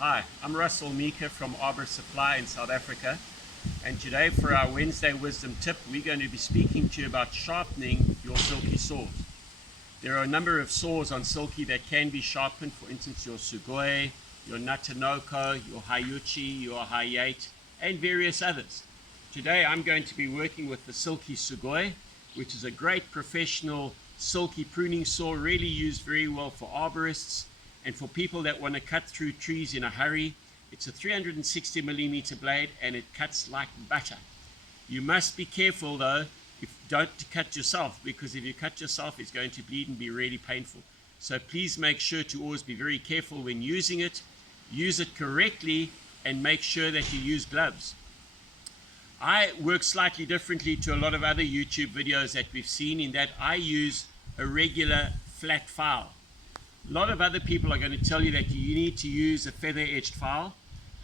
Hi, I'm Russell Mika from Arbor Supply in South Africa, and today for our Wednesday Wisdom Tip we're going to be speaking to you about sharpening your Silky saws. There are a number of saws on Silky that can be sharpened, for instance your Sugoi, your Natanoko, your Hayuchi, your Hayate, and various others. Today I'm going to be working with the Silky Sugoi, which is a great professional silky pruning saw, really used very well for arborists and for people that want to cut through trees in a hurry. It's a 360mm blade and it cuts like butter. You must be careful though, don't cut yourself, because if you cut yourself it's going to bleed and be really painful. So please make sure to always be very careful when using it. Use it correctly and make sure that you use gloves. I work slightly differently to a lot of other YouTube videos that we've seen, in that I use a regular flat file. A lot of other people are going to tell you that you need to use a feather-edged file.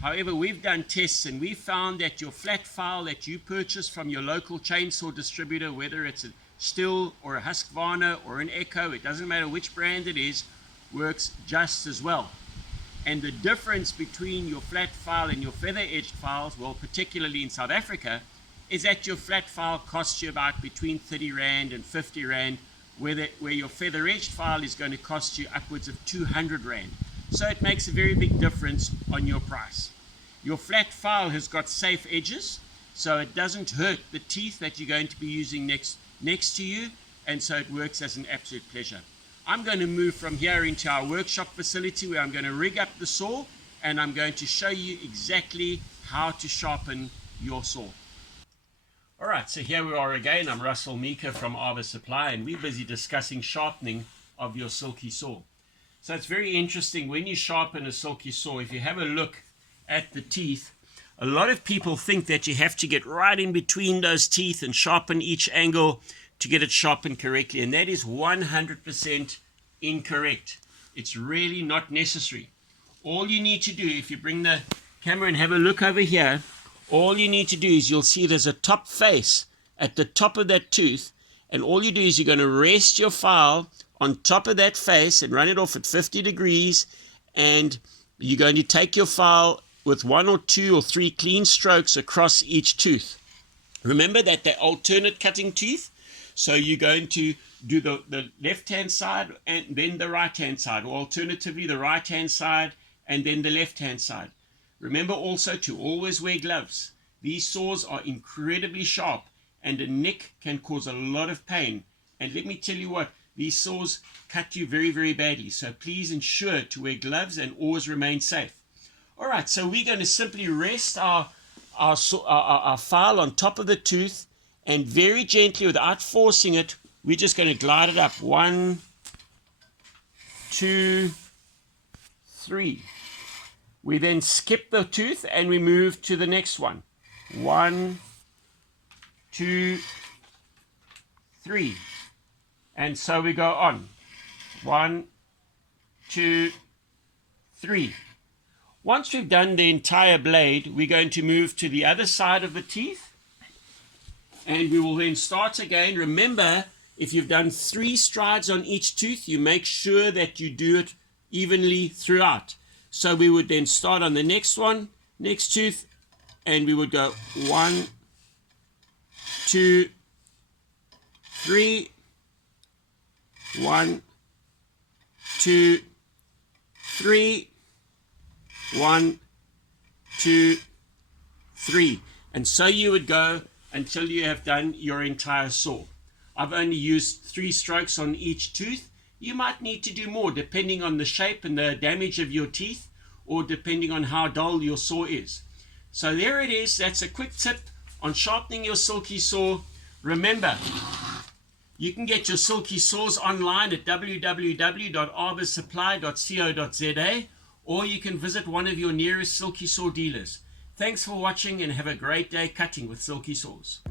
However, we've done tests and we found that your flat file that you purchase from your local chainsaw distributor, whether it's a Stihl or a Husqvarna or an Echo, it doesn't matter which brand it is, works just as well. And the difference between your flat file and your feather-edged files, well, particularly in South Africa, is that your flat file costs you about between 30 Rand and 50 Rand, where your feather-edged file is going to cost you upwards of 200 Rand. So it makes a very big difference on your price. Your flat file has got safe edges, so it doesn't hurt the teeth that you're going to be using next to you, and so it works as an absolute pleasure. I'm going to move from here into our workshop facility where I'm going to rig up the saw and I'm going to show you exactly how to sharpen your saw. Alright, so here we are again. I'm Russell Mika from Arbor Supply and we're busy discussing sharpening of your Silky saw. So it's very interesting when you sharpen a Silky saw. If you have a look at the teeth, a lot of people think that you have to get right in between those teeth and sharpen each angle to get it sharpened correctly, and that is 100% incorrect. It's really not necessary. All you need to do, if you bring the camera and have a look over here, all you need to do is, you'll see there's a top face at the top of that tooth, and all you do is you're going to rest your file on top of that face and run it off at 50 degrees, and you're going to take your file with 1 or 2 or 3 clean strokes across each tooth. Remember that they're alternate cutting teeth, so you're going to do the left-hand side and then the right-hand side, or alternatively the right-hand side and then the left-hand side. Remember also to always wear gloves. These saws are incredibly sharp and a nick can cause a lot of pain. And let me tell you what, these saws cut you very, very badly. So please ensure to wear gloves and always remain safe. All right, so we're going to simply rest our file on top of the tooth, and very gently, without forcing it, we're just going to glide it up. 1, 2, 3. We then skip the tooth and we move to the next one. 1, 2, 3. And so we go on. 1, 2, 3. Once we've done the entire blade, we're going to move to the other side of the teeth. And we will then start again. Remember, if you've done 3 strides on each tooth, you make sure that you do it evenly throughout. So we would then start on the next one, next tooth, and we would go 1, 2, 3, 1, 2, 3, 1, 2, 3. And so you would go until you have done your entire saw. I've only used 3 strokes on each tooth. You might need to do more depending on the shape and the damage of your teeth, or depending on how dull your saw is. So there it is. That's a quick tip on sharpening your Silky saw. Remember, you can get your Silky saws online at www.arborsupply.co.za, or you can visit one of your nearest Silky saw dealers. Thanks for watching and have a great day cutting with Silky saws.